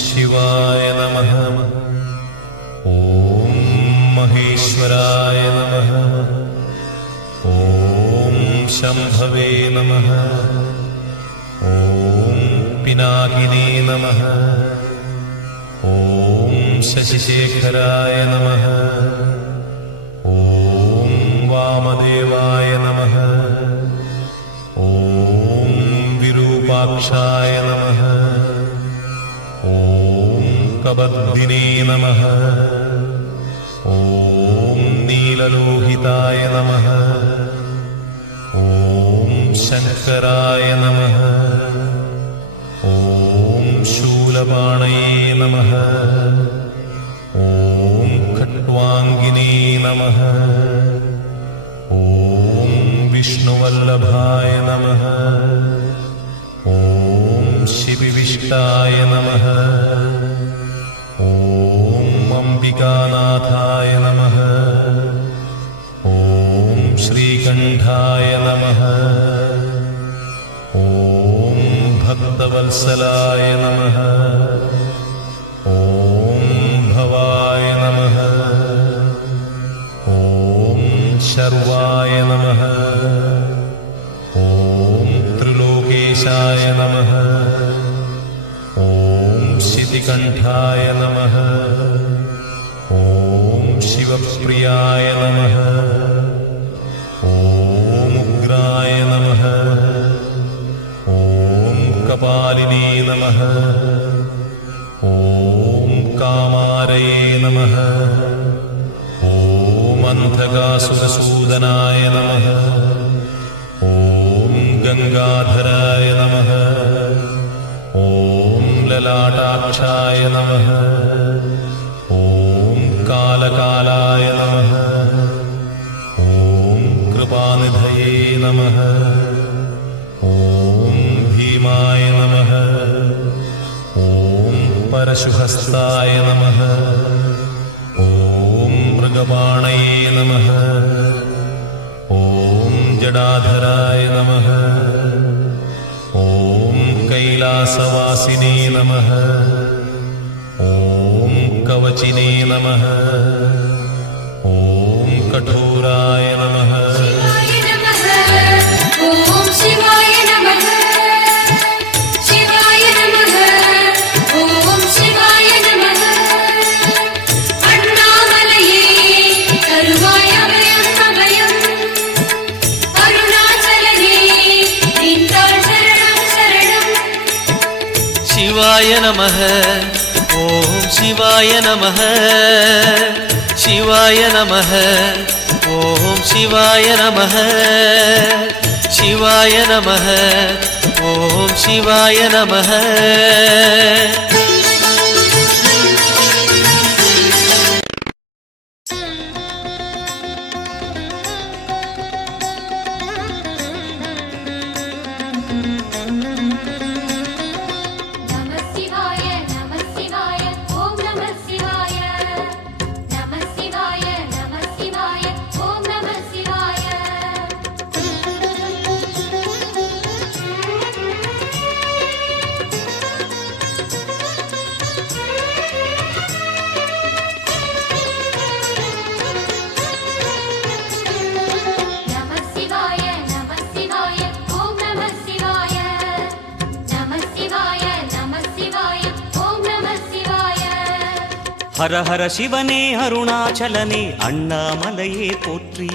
शिवाय नमः। ॐ महेश्वराय नमः। ॐ शम्भवे नमः। ॐ पिनाकिने नमः। ॐ शशिशेखराय नमः। ॐ वामदेवाय नमः। ॐ विरूपाक्षाय नमः। ॐ कबद्दिने नमः। ॐ नीललोहिताय नमः। ॐ शङ्कराय नमः। ॐ शूलपाणये नमः। ॐ खट्वाङ्गिने नमः। ॐ विष्णुवल्लभाय नमः। ॐ शिविविष्टाय नमः। ॐ अम्बिकानाथाय नमः। ॐ श्रीकण्ठाय नमः। ॐ भक्तवत्सलाय नमः। ॐ भवाय नमः। ॐ शर्वाय नमः। ॐ त्रिलोकेशाय नमः। ॐ शितिकण्ठाय नमः। ॐ शिवप्रियाय नमः। ॐ उग्राय नमः। ॐ कपालिने नमः। ॐ कामारये नमः। ॐ अन्धकासुरसूदनाय नमः। ॐ गङ्गाधराय नमः। ॐ ललाटाक्षाय नमः। ॐ कालकालाय नमः। ॐ कृपानिधये नमः। ॐ भीमाय नमः। ॐ परशुहस्ताय नमः। ॐ मृगपाणये नमः। ॐ जडाधराय नमः। ॐ कैलासवासिने नमः। ॐ कवचिने नमः। ॐ कठोराय नमः। ॐ शिवाय नमः। शिवाय नमः। ॐ शिवाय नमः। अण्णामलये करुणाय अभयं अभयम्। अरुणाचलने दीन्ताळ शरणं शरणम्। शिवाय नमः। ॐ शिवाय नमः। शिवाय नमः। ॐ शिवाय नमः। शिवाय नमः। ॐ शिवाय नमः। नमः शिवाय नमः शिवाय ॐ नमः शिवाय। नमः शिवाय नमः शिवाय ॐ नमः शिवाय। नमः शिवाय नमः शिवाय ॐ नमः शिवाय। नमः शिवाय नमः शिवाय ॐ नमः शिवाय। हर हर शिवने अरुणाचलने अण्णामलये पोट्री।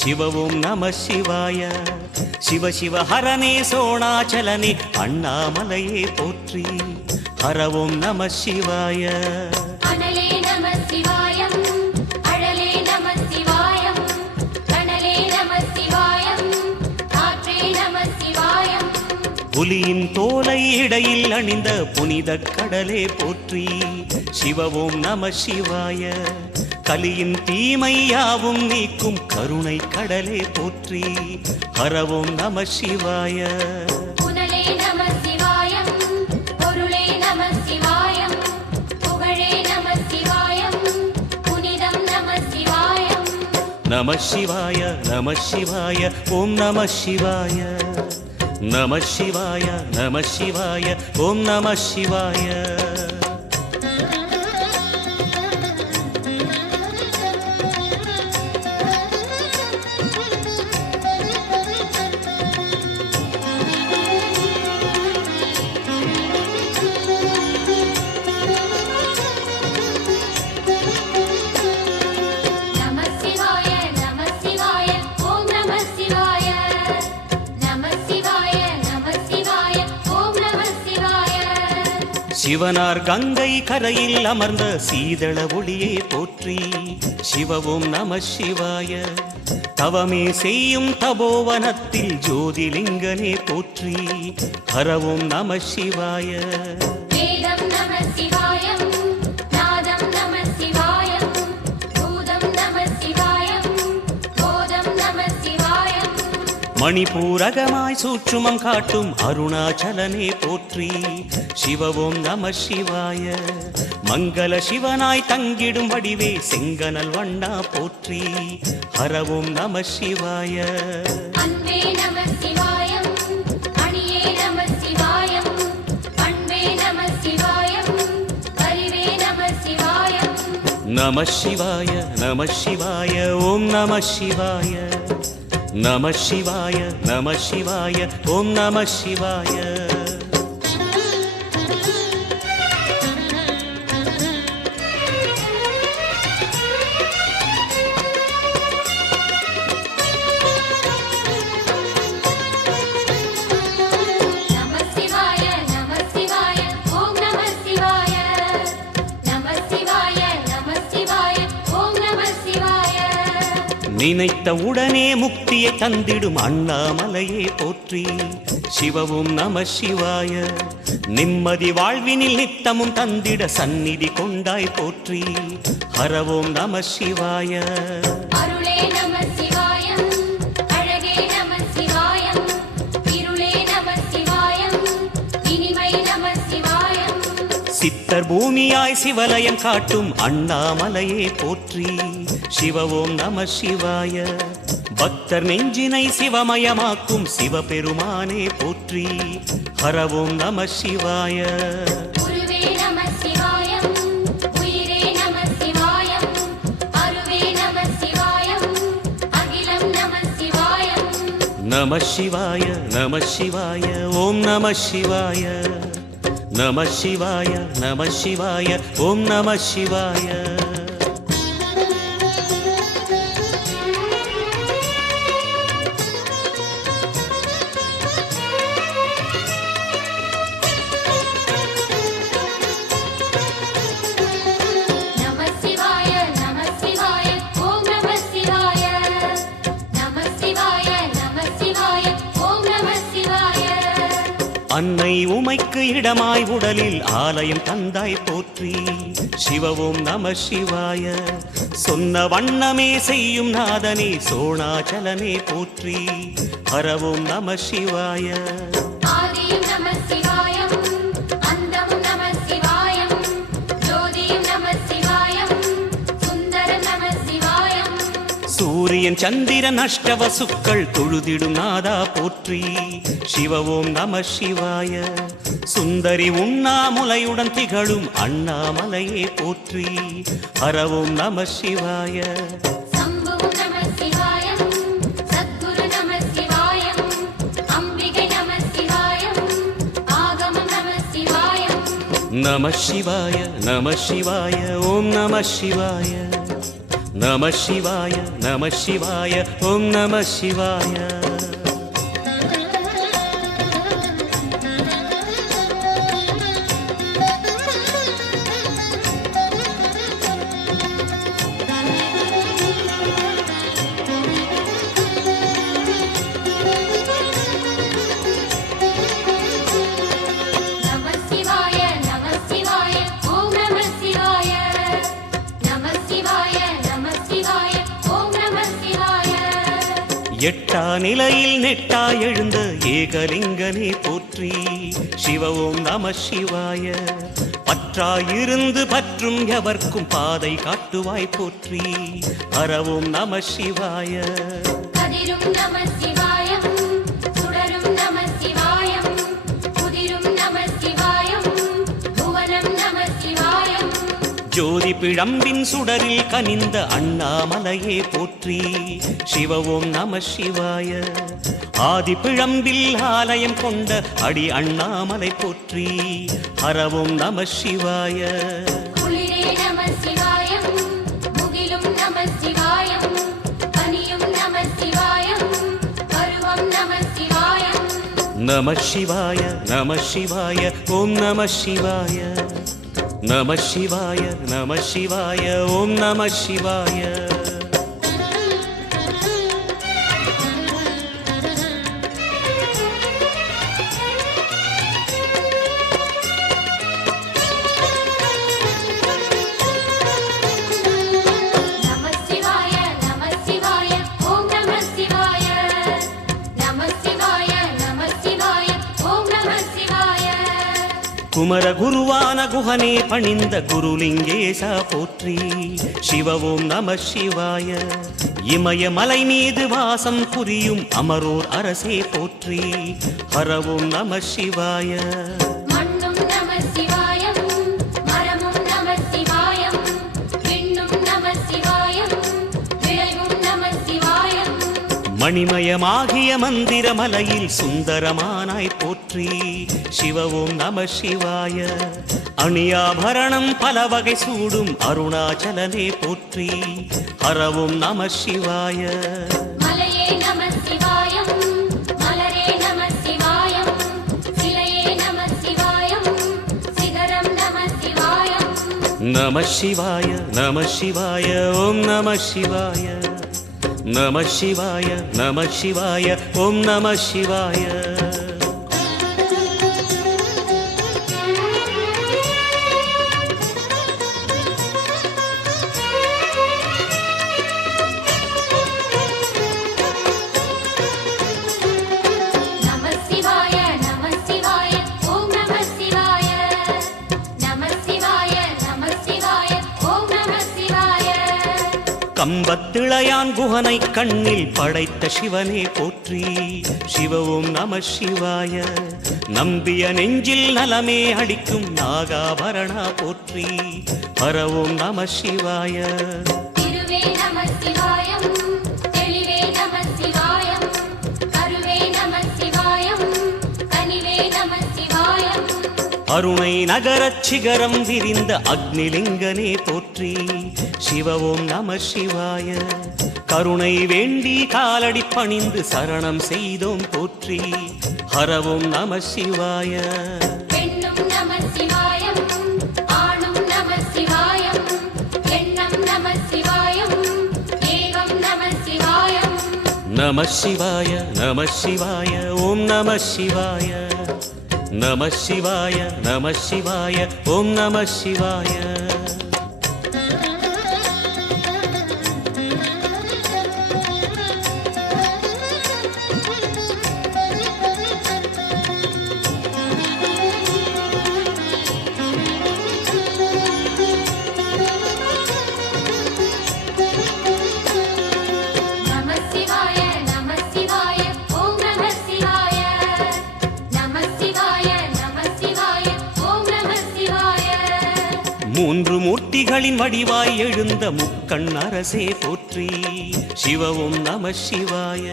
शिव ॐ नमः शिवाय। शिव शिव हरने सोणाचलने अण्णामलये पोट्री। हर ॐ नमः शिवाय। अनले नमः शिवायम्। अഴலே नमः शिवायम्। कणले नमः शिवायम्। काற்றே नमः शिवायम्। புலியின் தோலை இடையில் அணிந்த புனித கடலே போற்றி. சிவ ஓம் நம சிவாய. கலியின் தீமையாவும் நீக்கும் கருணை கடலே போற்றி. ஹர ஓம் நம சிவாய. புனலே நமः शिवायम्। பொருளே நமः शिवायम्। புகழே நமः शिवायम्। புனிதம் நமः शिवायम्। நம சிவாய நம சிவாய ஓம் நம சிவாய. நம சிவாய நம சிவாய ஓம் நம சிவாய. சிவனார் கங்கை கரையில் அமர்ந்த சீதள ஒளியே போற்றி. சிவவும் நம சிவாய. தவமே செய்யும் தபோவனத்தில் ஜோதிலிங்கனே போற்றி. ஹரவும் நம சிவாய. வேதம் நம சிவாயம், நாதம் நம சிவாயம், பூதம் நம சிவாயம், போதம் நம சிவாயம். மணிபூரகமாய் சூட்சுமம் காட்டும் அருணாச்சலனே போற்றி. சிவவும் நம சிவாய. மங்கள சிவனாய் தங்கிடும் வடிவே செங்கனல் வண்ணா போற்றி. ஹரவும் நம சிவாய. அன்பே நம சிவாயம், அணியே நம சிவாயம், அன்பே நம சிவாயம், அறிவே நம சிவாயம். நம சிவாய நம சிவாய ஓம் நம சிவாய. நம சிவாய நம சிவாய ஓம் நம சிவாய. நம சிவாய நம சிவாய ஓம் நம சிவாய. நம சிவாய நம சிவாய ஓம் நம சிவாய. நினைத்த உடனே முக்தியை தந்திடும் அண்ணாமலையே போற்றி. சிவவும் நம சிவாய. நிம்மதி வாழ்வினில் நித்தமும் தந்திட சந்நிதி கொண்டாய் போற்றி. ஹரவோம் நம சிவாய. அருளே நம சிவாயம், அழகே நம சிவாயம், இருளே நம சிவாயம், இனிமை நம சிவாயம். சித்தர் பூமியாய் சிவலயம் காட்டும் அண்ணாமலையே போற்றி. சிவவோம் நம சிவாய. பக்தர் நெஞ்சினை சிவமயமாக்கும் சிவபெருமானே போற்றி. ஹரவோம் நம சிவாய. குருவே நம சிவாயம், உயிரே நம சிவாயம், அருவே நம சிவாயம், அகிலம் நம சிவாயம். நம சிவாய நம சிவாய ஓம் நம சிவாய. நம சிவாய நம சிவாய ஓம் நம சிவாய. நம சிவாய நம சிவாய ஓம் நம சிவாய. நம சிவாய நம சிவாய ஓம் நம சிவாய. அன்னை உமைக்கு இடமாய் உடலில் ஆலயம் தந்தாய் போற்றி. சிவவும் நம சிவாய. சொன்ன வண்ணமே செய்யும் நாதனே சோணாச்சலனே போற்றி. ஹரவும் நம சிவாய. ஆதியும் நம சிவாயம், அந்தமும் நம சிவாயம், ஜோதியும் நம சிவாயம், சுந்தரம் நம சிவாயம். சூரியன் சந்திரன் அஷ்டவசுக்கள் தொழுதிடும் நாதா போற்றி. சிவவோம் நம சிவாய. சுந்தரி உண்ணாமுலையுடன் திகழும் அண்ணாமலையே போற்றி. ஹரவோம் நம சிவாய. சம்புவும் நம சிவாயம், சத்குரு நம சிவாயம், அம்பிகை நம சிவாயம், ஆகமம் நம சிவாயம். நம சிவாய நம சிவாய ஓம் நம சிவாய. நம சிவாய நம சிவாய ஓம் நம சிவாய. நம சிவாய நம சிவாய ஓம் நம சிவாய. நம சிவாய நம சிவாய ஓம் நம சிவாய. எட்டா நிலையில் நெட்டா எழுந்த ஏகலிங்கனே போற்றி. சிவவோம் நம சிவாய. பற்றாயிருந்து பற்றும் எவர்க்கும் பாதை காட்டுவாய் போற்றி. ஹரவோம் நம சிவாய. கதிரும் நம சிவாயம், சுடரும் நம சிவாயம், புதிரும் நம சிவாயம், புவனம் நம சிவாயம். ஜோதி பிழம்பின் சுடரில் கனிந்த அண்ணாமலையே போற்றி. சிவவோம் நம சிவாய. ஆதி பிழம்பில் ஆலயம் கொண்ட அடி அண்ணாமலை போற்றி. ஹரவோம் நம சிவாய. குளிரே நம சிவாயம், முகிலும் நம சிவாயம், பனியும் நம சிவாயம், பருவம் நம சிவாயம். நம சிவாய நம சிவாய ஓம் நம சிவாய நம சிவாய நம சிவாய ஓம் நம சிவாய நம சிவாய நம சிவாய ஓம் நம சிவாய நம சிவாய நம சிவாய ஓம் நம சிவாய குமர குருவான குஹனே பணிந்த குருலிங்கேசா போற்றி சிவ ஓம் நம சிவாய இமயமலை மீது வாசம் புரியும் அமரோர் அரசே போற்றி ஹர ஓம் நம சிவாய மண்ணும் நம சிவாயம் மரமும் நம சிவாயம் விண்ணும் நம சிவாயம் விளைவும் நம சிவாயம் மணிமயமாகிய மந்திரமலையில் சுந்தரமானாய் போற்றி சிவ ஓம் நம சிவாய அணியாபரணம் பல வகை சூடும் அருணாச்சலனே போற்றி ஹர ஓம் நம சிவாய மலையே நம சிவாயம் மலரே நம சிவாயம் சிலையே நம சிவாயம் சிகரம் நம சிவாயம் நம சிவாய நம சிவாய ஓம் நம சிவாய நம சிவாய நம சிவாய ஓம் நம சிவாய நம சிவாய நம சிவாய ஓம் நம சிவாய நம சிவாய நம சிவாய ஓம் நம சிவாய கம்பத்திளையான் குஹனை கண்ணில் படைத்த சிவனே போற்றி சிவ ஓம் நம சிவாய நம்பிய நெஞ்சில் நலமே அளிக்கும் நாகாபரணா போற்றி ஹர ஓம் நம சிவாய திருவே நம சிவாயம் தெளிவே நம சிவாயம் கருவே நம சிவாயம் கனிவே நம சிவாயம் அருணை நகரச் சிகரம் விரிந்த அக்னிலிங்கனே போற்றி சிவ ஓம் நம சிவாய கருணை வேண்டி காலடி பணிந்து சரணம் செய்தோம் போற்றி ஹர ஓம் நம சிவாய பெண்ணும் நம சிவாயம் ஆணும் நம சிவாயம் எண்ணம் நம சிவாயம் ஏகம் நம சிவாயம் நம சிவாய நம சிவாய ஓம் நம சிவாய நம சிவாய நம சிவாய ஓம் நம சிவாய நம சிவாய நம சிவாய ஓம் நம சிவாய நம சிவாய நம சிவாய ஓம் நம சிவாய மூன்று மூர்த்திகளின் வடிவாய் எழுந்த முக்கண் அரசே போற்றி சிவ ஓம் நம சிவாய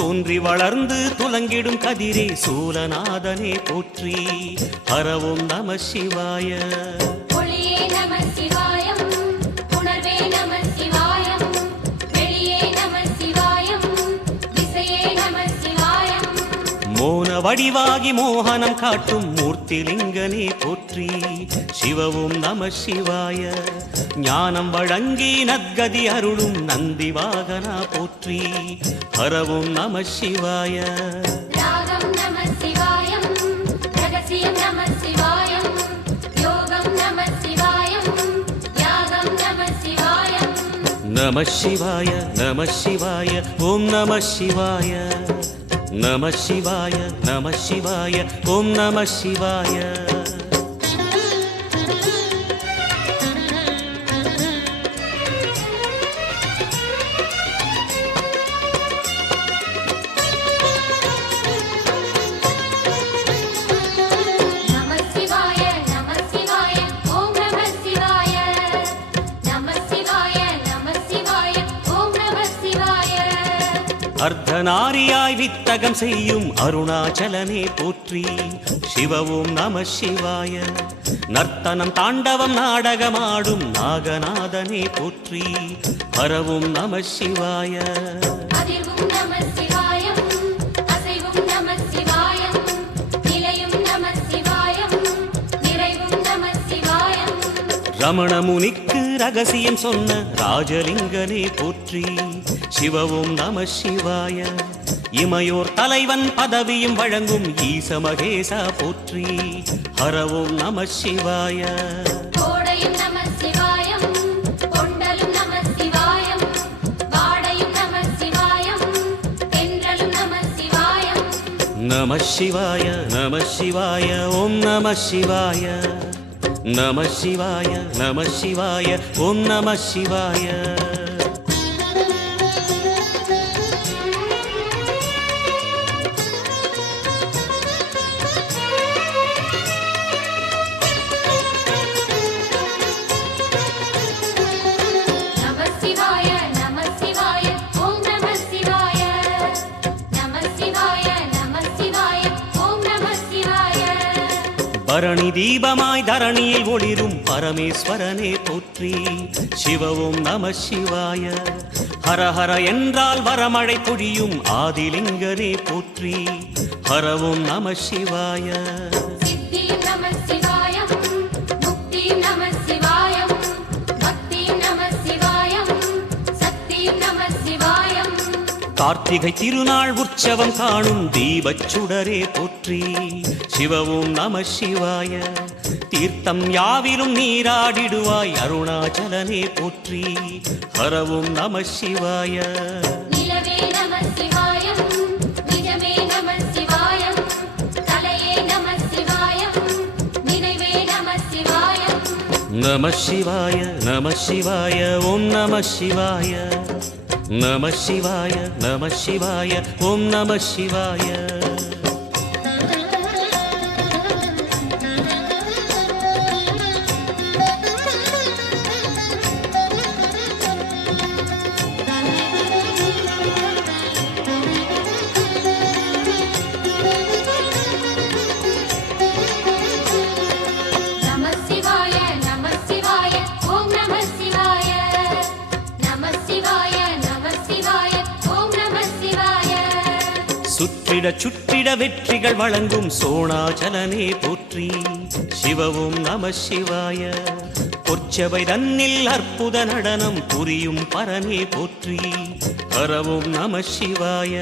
தோன்றி வளர்ந்து துலங்கிடும் கதிரே சூலநாதனே போற்றி ஹர ஓம் நம சிவாய ஒளியே நம சிவாயம் உணர்வே நம சிவாயம் வெளியே நம சிவாயம் திசையே நம சிவாயம் மோன வடிவாகி மோகனம் காட்டும் மூர்த்திலிங்கனே போற்றி சிவ ஓம் நம சிவாய ஞானம் வழங்கி நற்கதி அருளும் நந்தி வாகனா போற்றி ஹர ஓம் நம சிவாய ராகம் நம சிவாயம் ரகசியம் நம சிவாயம் யோகம் நம சிவாயம் யாகம் நம சிவாயம் நம சிவாய நம சிவாய ஓம் நம சிவாய நம சிவாய நம சிவாய ஓம் நம சிவாய நம சிவாய நம சிவாய ஓம் நம சிவாய நம சிவாய நம சிவாய ஓம் நம சிவாய அர்த்தநாரியாய் வித்தகம் செய்யும் அருணாச்சலனே போற்றி சிவ ஓம் நம சிவாய நர்த்தனம் தாண்டவம் நாடகமாடும் நாகநாதனே போற்றி ஹர ஓம் நம சிவாய அதிர்வும் நம சிவாயம் அசைவும் நம சிவாயம் ரமணமுனிக்கு ரகசியம் சொன்ன ராஜலிங்கனே போற்றி. சிவவும் நம சிவாய. இமையோர் தலைவன் பதவியும் வழங்கும் ஈச மகேசா போற்றி. ஹரவோம் நம சிவாய. கோடையும் நம சிவாயம், கொண்டலும் நம சிவாயம், வாடையும் நம சிவாயம், தென்றலும் நம சிவாயம். நம சிவாய நம சிவாய ஓம் நம சிவாய. நம சிவாய நம சிவாய ஓம் நம சிவாய. நம சிவாய நம சிவாய ஓம் நம சிவாய. நம சிவாய நம சிவாய ஓம் நம சிவாய. பரணி தீபமாய் தரணியில் ஒளிரும் பரமேஸ்வரனே போற்றி. சிவவும் நம சிவாய. ஹர ஹர என்றால் வரமழை பொழியும் ஆதிலிங்கனே போற்றி. ஹரவும் நம சிவாய. சித்தியும் நம சிவாயம், முக்தியும் நம சிவாயம், பக்தியும் நம சிவாயம், சக்தியும் நம சிவாயம். கார்த்திகை திருநாள் உற்சவம் காணும் தீபச் சுடரே போற்றி. சிவவும் நம சிவாய. தீர்த்தம் யாவிலும் நீராடிடுவாய் அருணாச்சலனே போற்றி. ஹரவும் நம சிவாய. நிலவே நம சிவாயம், நிஜமே நம சிவாயம், தலையே நம சிவாயம், நினைவே நம சிவாயம். நம சிவாய நம சிவாய ஓம் நம சிவாய. நம சிவாய நம சிவாய ஓம் நம சிவாய. நம சிவாய நம சிவாய ஓம் நம சிவாய. நம சிவாய நம சிவாய ஓம் நம சிவாய. சுற்றிட சுற்றிட வெற்றிகள் வழங்கும் சோணாச்சலனே போற்றி. சிவவும் நம சிவாய. பொற்சபை தன்னில் அற்புத நடனம் புரியும் பரனே போற்றி. ஹரவும் நம சிவாய.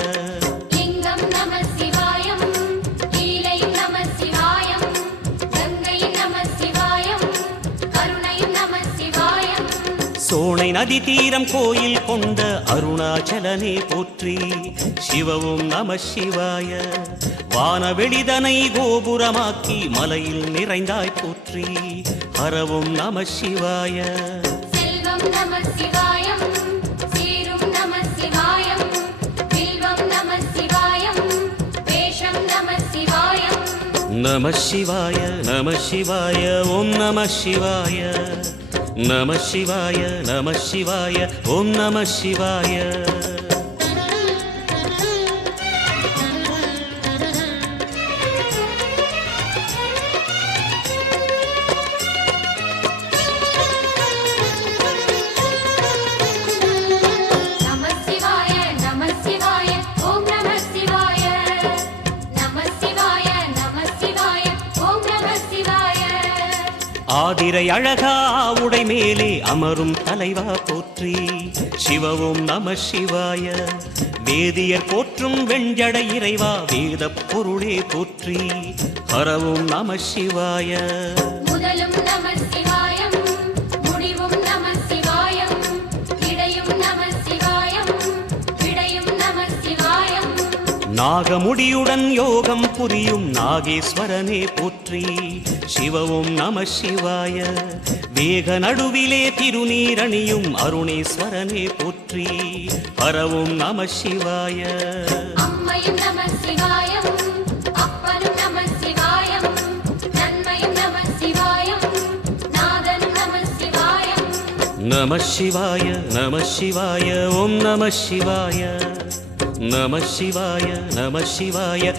லிங்கம் நம சிவாயம், லீலையும் நம சிவாயம், கங்கையும் நம சிவாயம், கருணையும் நம சிவாயம். சோனை நதி தீரம் கோயில் கொண்ட அருணாச்சலனே போற்றி. சிவவும் நம சிவாய. வானவெளிதனை கோபுரமாக்கி மலையில் நிறைந்தாய் போற்றி. ஹரவும் நம சிவாய. செல்வம் நம சிவாயம், சீரும் நம சிவாயம், வில்வம் நம சிவாயம், வேஷம் நம சிவாயம். நம சிவாய நம சிவாய ஓம் நம சிவாய. நம சிவாய நம சிவாய ஓம் நம சிவாய. நம சிவாய நம சிவாய ஓம் நம சிவாய. நம சிவாய நம சிவாய ஓம் நம சிவாய. ஆதிரை அழகா உடை மேலே அமரும் தலைவா போற்றி. சிவவும் நம சிவாய. வேதியர் போற்றும் வெண்ஜடை இறைவா வேதப் பொருளே போற்றி. ஹரவும் நம சிவாய. முதலும் நம சிவாயம், முடிவும் நம சிவாயம், இடையும் நம சிவாயம், விடையும் நம சிவாயம். நாகமுடியுடன் யோகம் புரியும் நாகேஸ்வரனே போற்றி. சிவவும் நம சிவாய. வேக நடுவிலே திருநீரணியும் அருணேஸ்வரனே போற்றி. ஹரவும் நம சிவாய. அம்மையும் நம சிவாயம், அப்பனும் நம சிவாயம், நன்மையும் நம சிவாயம், நாதனும் நம சிவாயம். நம சிவாய நம சிவாய ஓம் நம சிவாய. நம சிவாய நம சிவாய.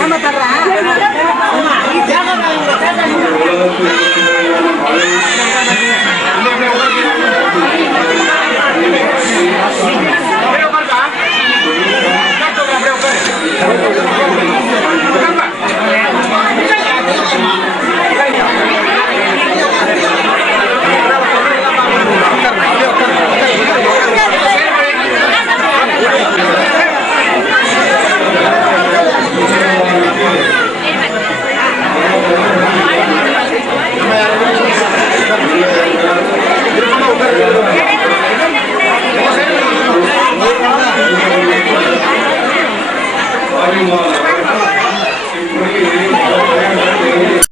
ஏமா தர்றேன்